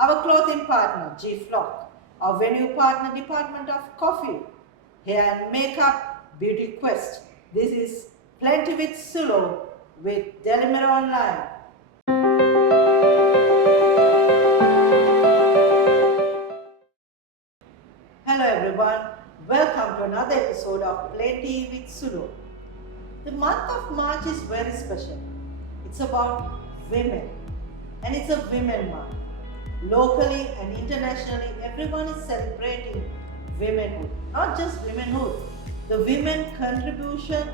Our clothing partner, GFlock. Our venue partner, Department of Coffee, Hair and Makeup, Beauty Quest. This is Plenty with Sulo with Delimero Online. Hello everyone, welcome to another episode of Plenty with Sulo. The month of March is very special. It's about women, and it's a women month. Locally and internationally, everyone is celebrating womenhood. Not just womenhood, the women contribution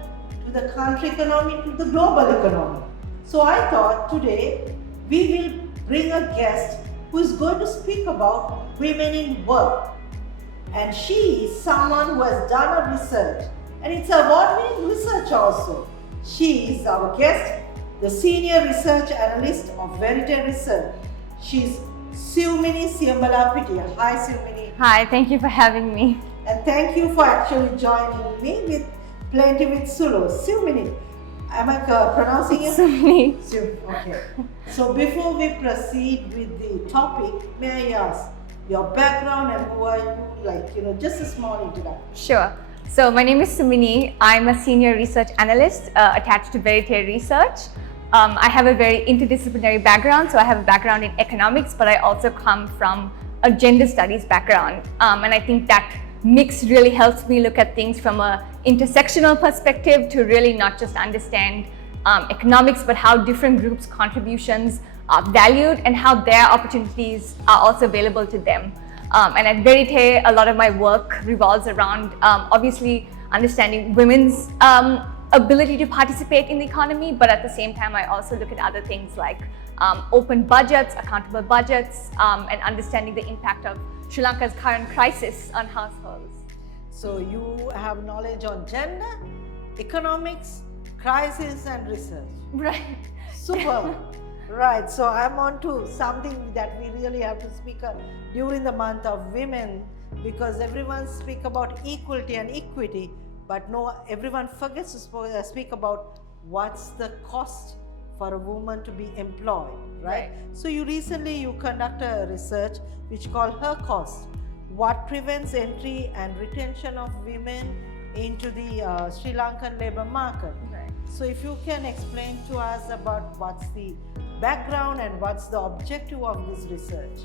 to the country economy, to the global economy. So I thought today we will bring a guest who is going to speak about women in work. And she is someone who has done a research, and it's award-winning research also. She is our guest, the Senior Research Analyst of Verite Research. She's Sumini Siyambalapitiya. Hi Sumini. Hi, thank you for having me. And thank you for actually joining me with Plenty with Sulo. Sumini, am I pronouncing it? Sumini. Okay. So before we proceed with the topic, may I ask your background and who are you? Just a small introduction. Sure. So my name is Sumini. I'm a senior research analyst attached to Verite Research. I have a very interdisciplinary background. So I have a background in economics, but I also come from a gender studies background. And I think that mix really helps me look at things from an intersectional perspective to really not just understand economics, but how different groups' contributions are valued and how their opportunities are also available to them. And at Verite, a lot of my work revolves around obviously understanding women's ability to participate in the economy, but at the same time, I also look at other things like open budgets, accountable budgets, and understanding the impact of Sri Lanka's current crisis on households. So you have knowledge on gender, economics, crisis and research. Right. Super. Right, so I'm on to something that we really have to speak during the month of women, because everyone speak about equality and equity, but no, everyone forgets to speak about what's the cost for a woman to be employed, right? So you conduct a research which called Her Cost, what prevents entry and retention of women into the Sri Lankan labor market. Right. So if you can explain to us about what's the background and what's the objective of this research.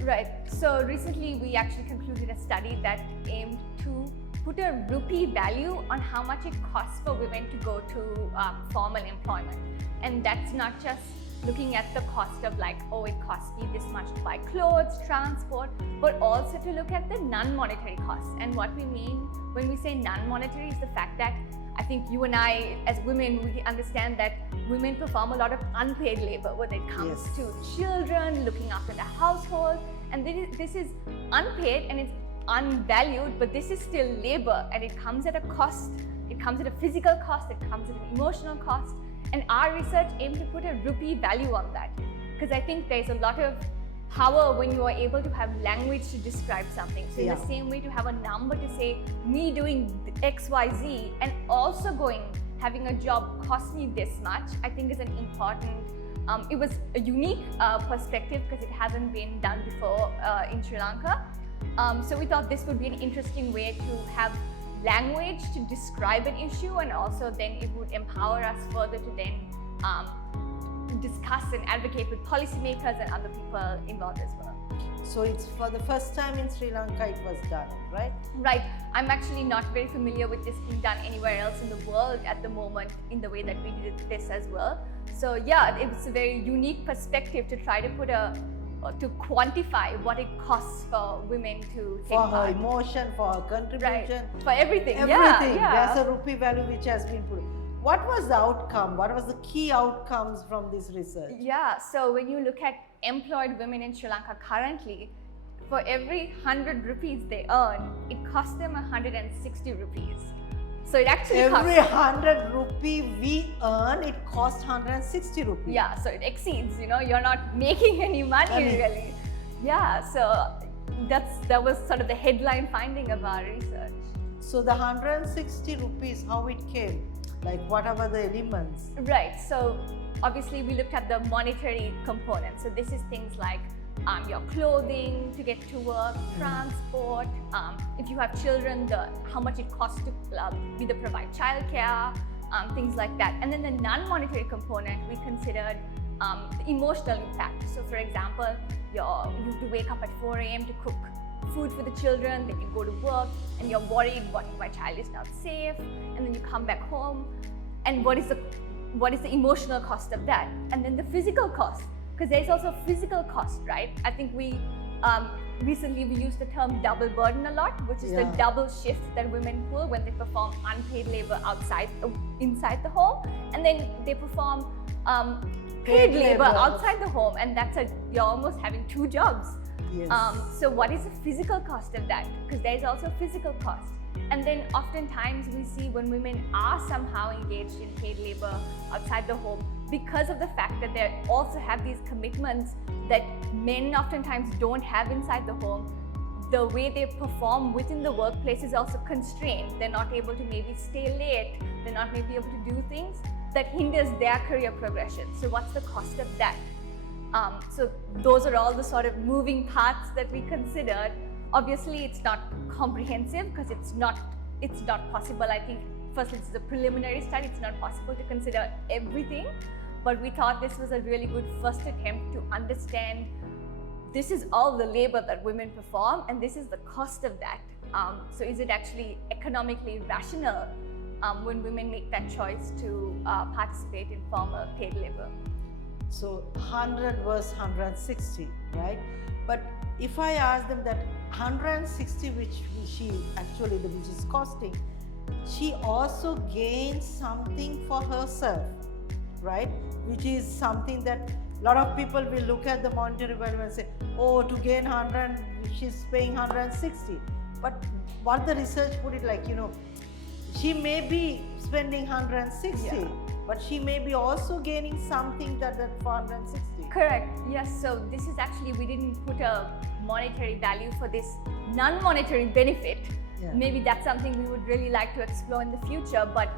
Right. So recently we actually concluded a study that aimed to put a rupee value on how much it costs for women to go to formal employment. And that's not just looking at the cost of it costs me this much to buy clothes, transport, but also to look at the non-monetary costs. And what we mean when we say non-monetary is the fact that I think you and I as women, we understand that women perform a lot of unpaid labor when it comes to children, looking after the household, and this is unpaid and it's unvalued, but this is still labor and it comes at a cost. It comes at a physical cost, it comes at an emotional cost, and our research aimed to put a rupee value on that, because I think there's a lot of power when you are able to have language to describe something. So in the same way, to have a number to say me doing XYZ and also having a job cost me this much, I think is an important, it was a unique perspective because it hasn't been done before in Sri Lanka. So we thought this would be an interesting way to have language to describe an issue, and also then it would empower us further to then discuss and advocate with policymakers and other people involved as well. So it's for the first time in Sri Lanka it was done, right? Right. I'm actually not very familiar with this being done anywhere else in the world at the moment in the way that we did this as well. So yeah, it was a very unique perspective to try to put to quantify what it costs for women to take part. For her emotion, for her contribution. Right. For everything. Everything. Yeah. There's a rupee value which has been put. What was the outcome? What was the key outcomes from this research? Yeah, so when you look at employed women in Sri Lanka currently, for every 100 rupees they earn, it costs them 160 rupees. So it actually every 100 rupee we earn, it costs 160 rupees. Yeah, so it exceeds, you're not making any money really. Yeah, so that was sort of the headline finding of our research. So the 160 rupees, how it came? Like what are the elements? Right, so obviously we looked at the monetary component. So this is things like your clothing to get to work, transport, if you have children, how much it costs to either provide childcare, things like that. And then the non-monetary component, we considered the emotional impact. So for example, you have to wake up at 4 a.m. to cook food for the children, then you go to work and you're worried, what if my child is not safe? And then you come back home, and what is the emotional cost of that? And then the physical cost, because there's also physical cost, right? I think we recently used the term double burden a lot, which is the double shift that women pull when they perform unpaid labor inside the home, and then they perform paid labor outside the home, and you're almost having 2 jobs. Yes. So what is the physical cost of that? Because there's also physical cost. And then oftentimes we see when women are somehow engaged in paid labor outside the home, because of the fact that they also have these commitments that men oftentimes don't have inside the home, the way they perform within the workplace is also constrained. They're not able to maybe stay late, they're not maybe able to do things that hinders their career progression. So what's the cost of that? So those are all the sort of moving parts that we considered. Obviously, it's not comprehensive because it's not possible. I think firstly, this is a preliminary study. It's not possible to consider everything, but we thought this was a really good first attempt to understand this is all the labor that women perform, and this is the cost of that. So is it actually economically rational when women make that choice to participate in formal paid labor? So 100 versus 160, right? But if I ask them that 160 which is costing, she also gains something for herself, right? Which is something that a lot of people will look at the monetary value and say, oh, to gain 100, she's paying 160. But what the research put it like, she may be spending 160, but she may be also gaining something that 460. Correct. Yes. So this is actually, we didn't put a monetary value for this non-monetary benefit. Yeah. Maybe that's something we would really like to explore in the future. But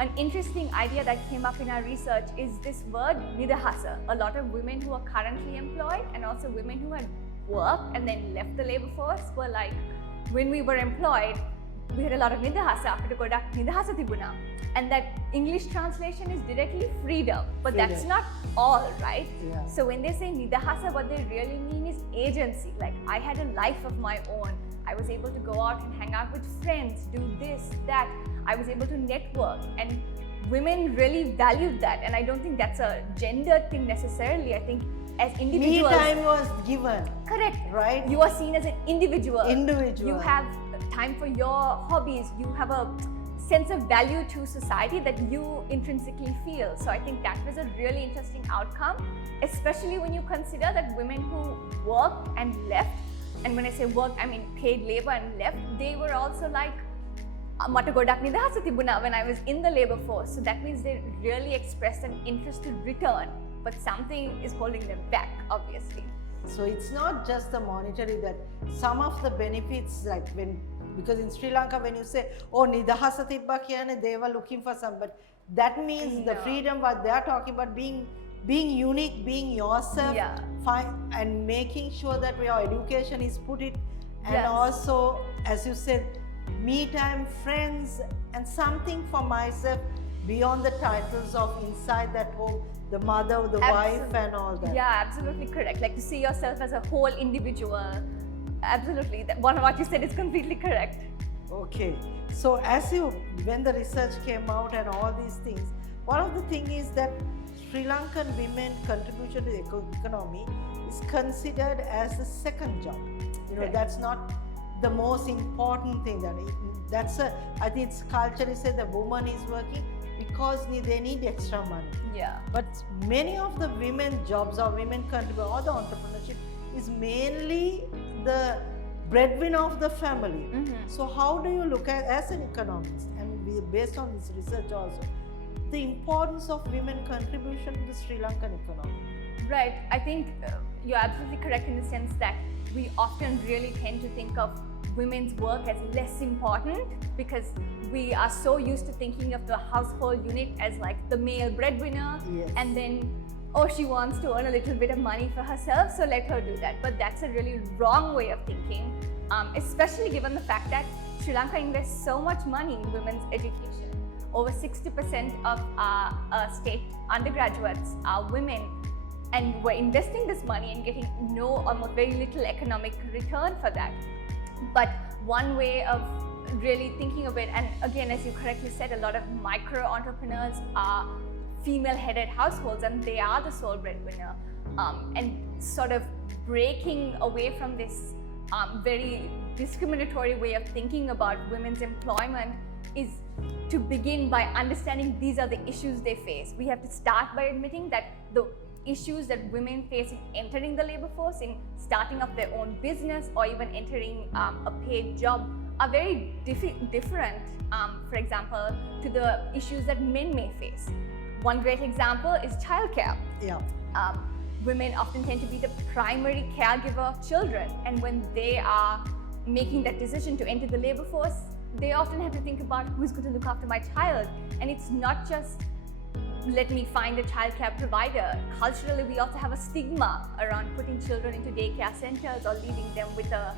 an interesting idea that came up in our research is this word nidahasa. A lot of women who are currently employed and also women who had worked and then left the labor force were like, when we were employed, we had a lot of nidahasa, apita godak nidahasa tibuna. And that English translation is directly freedom, but that's not all, right? Yeah. So when they say nidahasa, what they really mean is agency. Like, I had a life of my own. I was able to go out and hang out with friends, do this, that. I was able to network, and women really valued that. And I don't think that's a gender thing necessarily. I think as individuals, me time was given. Correct. Right? You are seen as an individual. You have time for your hobbies. You have a sense of value to society that you intrinsically feel. So I think that was a really interesting outcome, especially when you consider that women who worked and left, and when I say work, I mean paid labor and left, they were also like, mata godak nidahasa tibuna when I was in the labor force. So that means they really expressed an interest to return, but something is holding them back, obviously. So it's not just the monetary, that some of the benefits, like because in Sri Lanka, when you say, oh, nidahasa tibba kiyane, they were looking for some, but that means the freedom what they are talking about, being unique, being yourself, and making sure that your education is put it, and also, as you said, me time, friends, and something for myself beyond the titles of inside that home, the mother, the wife, and all that. Yeah, absolutely correct. Like to see yourself as a whole individual. Absolutely. What you said is completely correct. Okay. So when the research came out and all these things, one of the things is that Sri Lankan women contribution to the economy is considered as the second job. That's not the most important thing. I think it's culturally said the woman is working because they need extra money. Yeah. But many of the women jobs or women contribute or the entrepreneurship is mainly the breadwinner of the family. So how do you look at, as an economist, and based on this research also, the importance of women contribution to the Sri Lankan economy? Right. I think you're absolutely correct in the sense that we often really tend to think of women's work as less important because we are so used to thinking of the household unit as like the male breadwinner, and then oh, she wants to earn a little bit of money for herself, so let her do that. But that's a really wrong way of thinking, especially given the fact that Sri Lanka invests so much money in women's education. Over 60% of our state undergraduates are women, and we're investing this money and getting almost very little economic return for that. But one way of really thinking of it, and again, as you correctly said, a lot of micro entrepreneurs are female-headed households, and they are the sole breadwinner. And sort of breaking away from this very discriminatory way of thinking about women's employment is to begin by understanding these are the issues they face. We have to start by admitting that the issues that women face in entering the labor force, in starting up their own business, or even entering a paid job are very different, for example, to the issues that men may face. One great example is childcare. Yeah. Women often tend to be the primary caregiver of children, and when they are making that decision to enter the labor force, they often have to think about who's going to look after my child. And it's not just let me find a childcare provider. Culturally, we also have a stigma around putting children into daycare centers or leaving them with a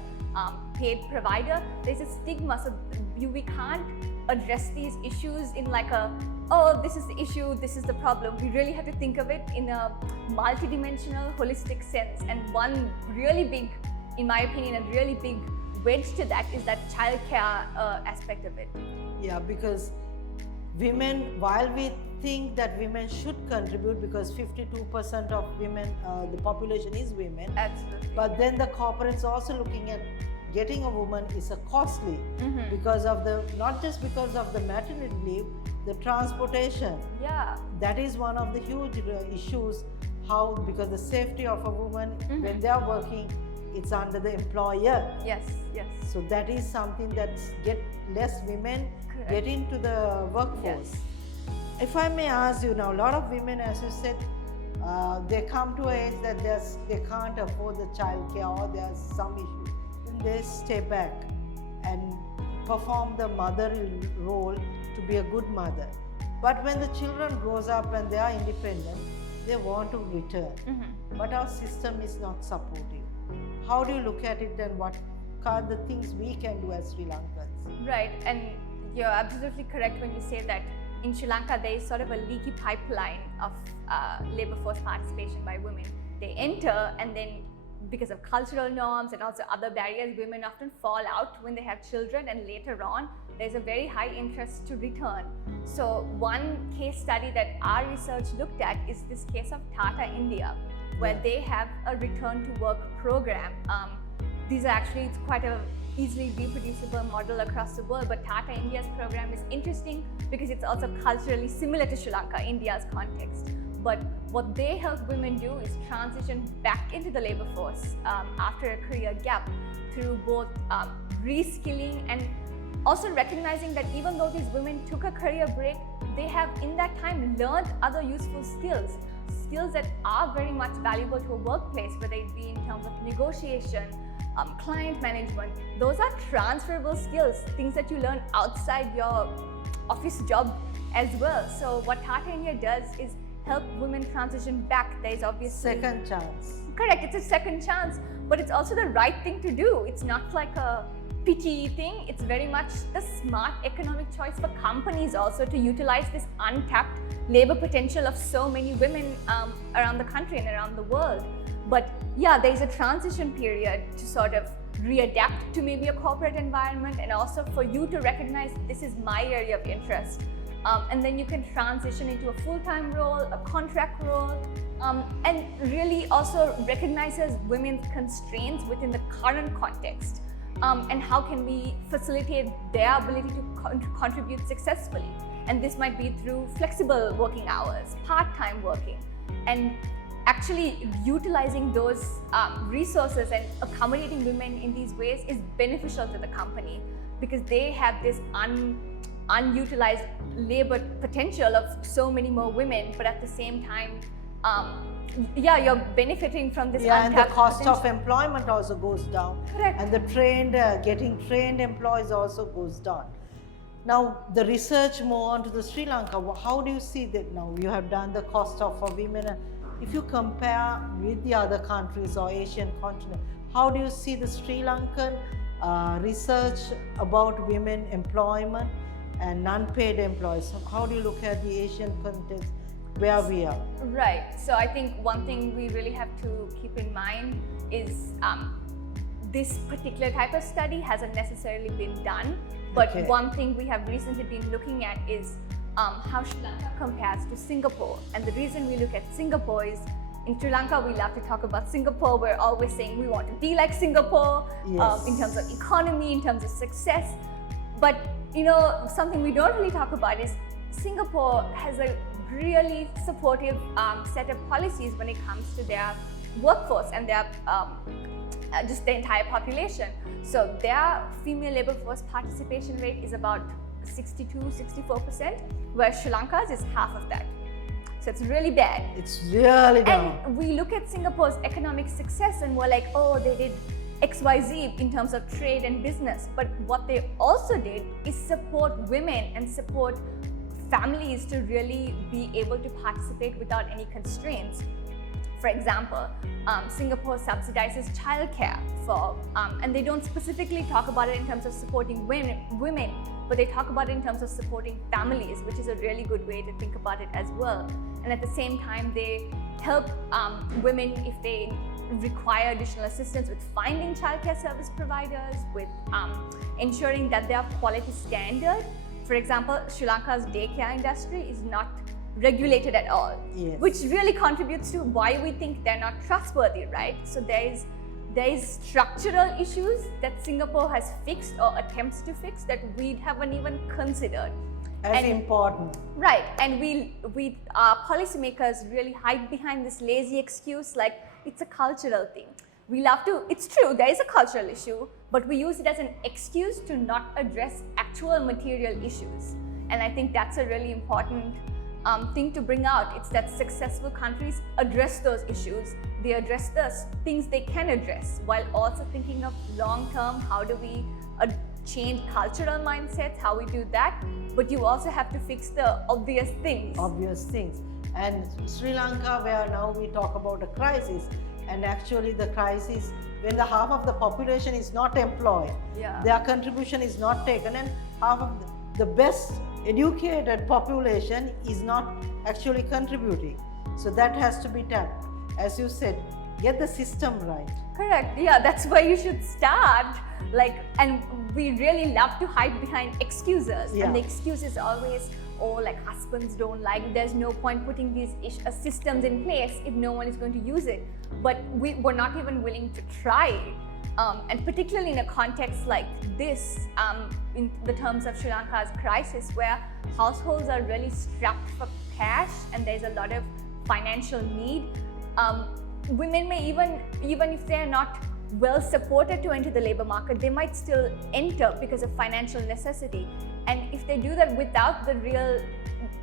paid provider. There's a stigma, so we can't address these issues in like oh, this is the issue, this is the problem. We really have to think of it in a multidimensional, holistic sense. And one really big, in my opinion, a really big wedge to that is that childcare aspect of it. Yeah, because women, while we think that women should contribute, because 52% of women, the population is women. Absolutely. But then the corporates also looking at getting a woman is a costly because of the, not just because of the maternity leave, the transportation. Yeah. That is one of the huge issues, how, because the safety of a woman when they are working, it's under the employer. Yes, yes. So that is something that get less women Correct. get into the workforce. Yes. If I may ask you now, a lot of women, as you said, they come to an age that they can't afford the childcare or there's some issue. Then they stay back and perform the motherly role to be a good mother. But when the children grows up and they are independent, they want to return. But our system is not supportive. How do you look at it, and what are the things we can do as Sri Lankans? Right, and you're absolutely correct when you say that in Sri Lanka there is sort of a leaky pipeline of labor force participation by women. They enter, and then because of cultural norms and also other barriers, women often fall out when they have children, and later on there's a very high interest to return. So one case study that our research looked at is this case of Tata India, where they have a return to work program. These are actually, it's quite a easily reproducible model across the world, but Tata India's program is interesting because it's also culturally similar to Sri Lanka, India's context. But what they help women do is transition back into the labor force after a career gap through both reskilling and also recognizing that even though these women took a career break, they have in that time learned other useful skills that are very much valuable to a workplace, whether it be in terms of negotiation, client management. Those are transferable skills, things that you learn outside your office job as well. So what Tata India does is help women transition back. There is obviously Second chance. Correct, it's a second chance, but it's also the right thing to do. It's not like a pity thing. It's very much the smart economic choice for companies also to utilize this untapped labor potential of so many women around the country and around the world. But yeah, there is a transition period to sort of readapt to maybe a corporate environment, and also for you to recognize this is my area of interest. And then you can transition into a full-time role, a contract role, and really also recognizes women's constraints within the current context. And how can we facilitate their ability to contribute successfully? And this might be through flexible working hours, part-time working, and actually utilizing those resources and accommodating women in these ways is beneficial to the company, because they have this unutilized labor potential of so many more women, but at the same time, you're benefiting from this and the cost potential. of employment also goes down. Correct. And the getting trained employees also goes down. Now, the research more on to the Sri Lanka, how do you see that now? You have done the cost of for women. if you compare with the other countries or Asian continent, how do you see the Sri Lankan research about women employment and non-paid employees? How do you look at the Asian context where we are? Right. So I think one thing we really have to keep in mind is this particular type of study hasn't necessarily been done, but Okay. one thing we have recently been looking at is how Sri Lanka compares to Singapore. And the reason we look at Singapore is in Sri Lanka, we love to talk about Singapore. We're always saying we want to be like Singapore Yes. in terms of economy, in terms of success. But something we don't really talk about is Singapore has a really supportive set of policies when it comes to their workforce and their just the entire population. So their female labor force participation rate is about 62-64%, whereas Sri Lanka's is half of that. So it's really bad. It's really down. And we look at Singapore's economic success and we're like, oh, they did XYZ in terms of trade and business. But what they also did is support women and support families to really be able to participate without any constraints. For example, Singapore subsidizes childcare and they don't specifically talk about it in terms of supporting women, but they talk about it in terms of supporting families, which is a really good way to think about it as well. And at the same time, they help women if they require additional assistance with finding childcare service providers, with ensuring that their quality standard. For example, Sri Lanka's daycare industry is not regulated at all, Yes. which really contributes to why we think they're not trustworthy, right? So there is structural issues that Singapore has fixed or attempts to fix that we haven't even considered. As important. Right, and we policymakers really hide behind this lazy excuse like it's a cultural thing. We love to, it's true, there is a cultural issue, but we use it as an excuse to not address actual material issues. And I think that's a really important thing to bring out. It's that successful countries address those issues. They address the things they can address while also thinking of long-term, how do we change cultural mindsets, how we do that. But you also have to fix the obvious things. Obvious things. And Sri Lanka, where now we talk about a crisis, and actually the crisis when the half of the population is not employed, Yeah. their contribution is not taken, and half of the best educated population is not actually contributing. So that has to be done. As you said, get the system right. Correct. Yeah, that's where you should start. And we really love to hide behind excuses. Yeah. And the excuse is always, husbands don't like, there's no point putting these systems in place if no one is going to use it. But we're not even willing to try. And particularly in a context like this, in the terms of Sri Lanka's crisis, where households are really strapped for cash and there's a lot of financial need, women may even if they're not well supported to enter the labor market, they might still enter because of financial necessity. And if they do that without the real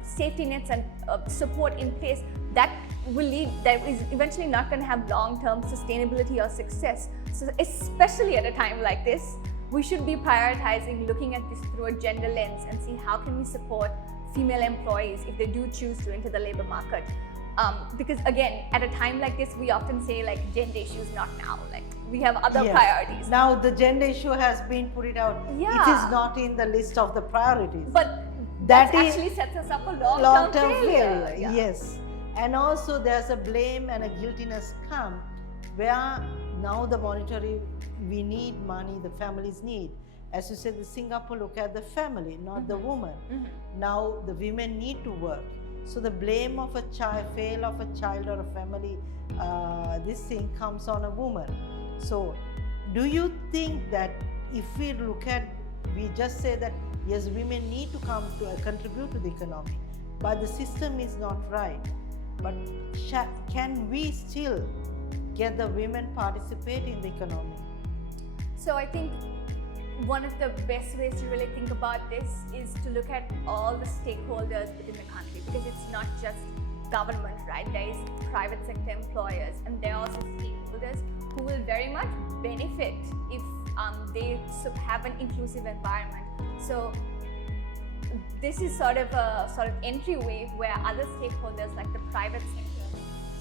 safety nets and support in place, that is eventually not going to have long-term sustainability or success. So especially at a time like this, we should be prioritizing looking at this through a gender lens and see how can we support female employees if they do choose to enter the labor market. Because again, at a time like this, we often say gender issues not now, we have other Yes. priorities. Now the gender issue has been put it out. It Yeah. is not in the list of the priorities. But That that is actually sets us up for long-term long-term failure. failure. Yeah. Yes. And also there's a blame and a guiltiness come where now the monetary, we need money, the families need. As you said, the Singapore look at the family, not the woman. Mhm. Now the women need to work. So the blame of a child, fail of a child or a family, this thing comes on a woman. So do you think that if we look at, we just say that yes, women need to come to contribute to the economy, but the system is not right. But can we still get the women participate in the economy? So I think one of the best ways to really think about this is to look at all the stakeholders within the country, because it's not just government, right? There is private sector employers, and there are also stakeholders who will very much benefit if they have an inclusive environment. So this is sort of entryway where other stakeholders like the private sector,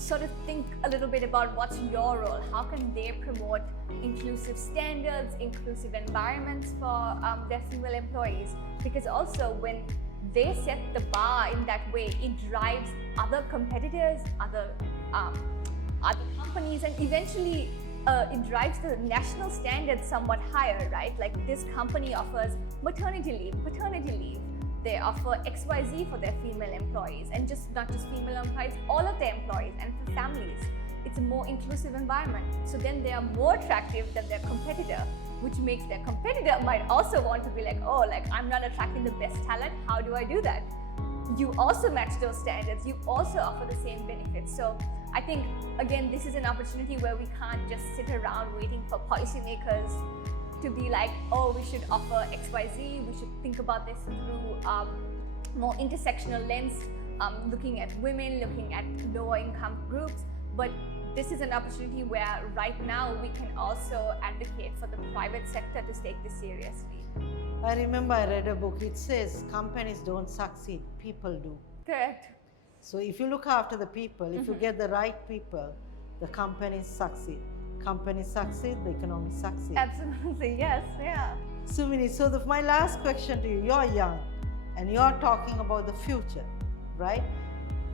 sort of think a little bit about what's your role. How can they promote inclusive standards, inclusive environments for their female employees? Because also when they set the bar in that way, it drives other competitors, other companies, and eventually it drives the national standards somewhat higher, right? Like this company offers maternity leave, paternity leave. They offer XYZ for their female employees, and not just female employees, all of their employees, and for families. It's a more inclusive environment. So then they are more attractive than their competitor, which makes their competitor might also want to be like, oh, like I'm not attracting the best talent. How do I do that? You also match those standards. You also offer the same benefits. So I think, again, this is an opportunity where we can't just sit around waiting for policymakers to be like, oh, we should offer XYZ, we should think about this through more intersectional lens, looking at women, looking at lower income groups. But this is an opportunity where right now we can also advocate for the private sector to take this seriously. I remember I read a book, it says companies don't succeed, people do. Correct. So if you look after the people, if you get the right people, the companies succeed. Companies succeed, the economy succeeds. Absolutely, yes, yeah. Sumini, so my last question to you, you're young and you're talking about the future, right?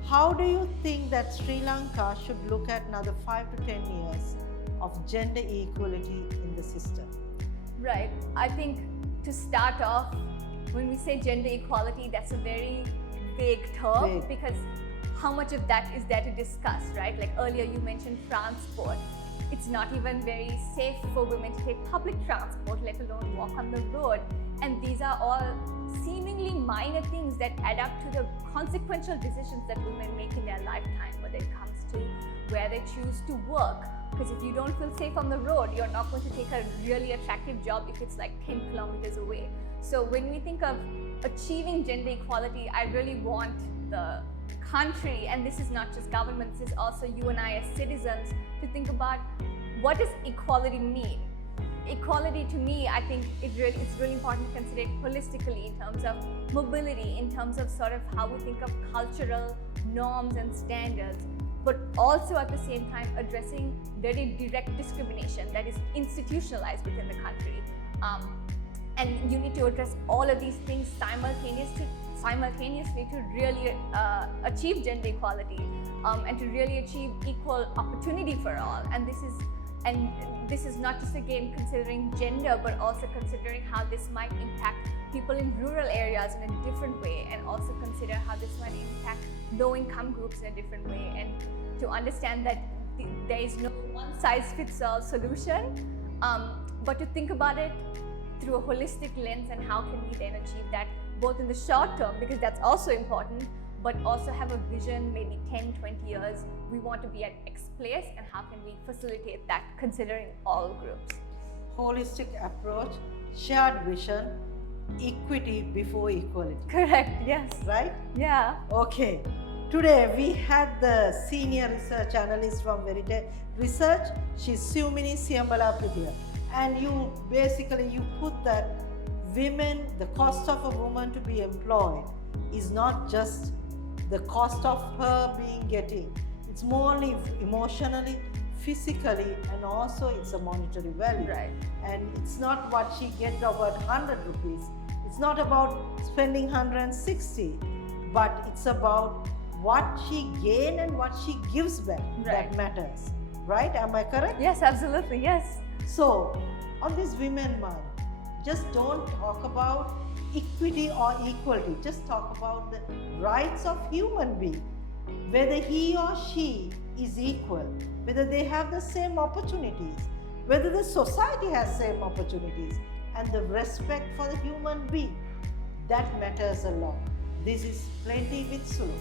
How do you think that Sri Lanka should look at another 5 to 10 years of gender equality in the system? Right, I think to start off, when we say gender equality, that's a very vague term because how much of that is there to discuss, right? Like earlier you mentioned transport. It's not even very safe for women to take public transport, let alone walk on the road. And these are all seemingly minor things that add up to the consequential decisions that women make in their lifetime, whether it comes to where they choose to work. Because if you don't feel safe on the road, you're not going to take a really attractive job if it's like 10 kilometers away. So when we think of achieving gender equality, I really want the country, and this is not just government, this is also you and I as citizens, to think about what does equality mean? Equality to me, I think it's really important to consider it holistically in terms of mobility, in terms of sort of how we think of cultural norms and standards, but also at the same time addressing very direct discrimination that is institutionalized within the country. And you need to address all of these things simultaneously to really achieve gender equality and to really achieve equal opportunity for all. And this is not just again considering gender, but also considering how this might impact people in rural areas in a different way, and also consider how this might impact low-income groups in a different way, and to understand that there is no one-size-fits-all solution, but to think about it through a holistic lens, and how can we then achieve that both in the short term, because that's also important, but also have a vision, maybe 10, 20 years, we want to be at X place, and how can we facilitate that considering all groups. Holistic approach, shared vision, equity before equality. Correct, yes. Right? Yeah. Okay. Today we had the senior research analyst from Verite Research. She's Sumini Siyambalapitiya. And you put that women, the cost of a woman to be employed is not just the cost of her getting. It's more only emotionally, physically, and also it's a monetary value. Right. And it's not what she gets about 100 rupees. It's not about spending 160, but it's about what she gains and what she gives back that matters. Right? Am I correct? Yes, absolutely, yes. So, on this Women Month, just don't talk about equity or equality. Just talk about the rights of human being. Whether he or she is equal, whether they have the same opportunities, whether the society has same opportunities, and the respect for the human being. That matters a lot. This is Plenty with Sulo.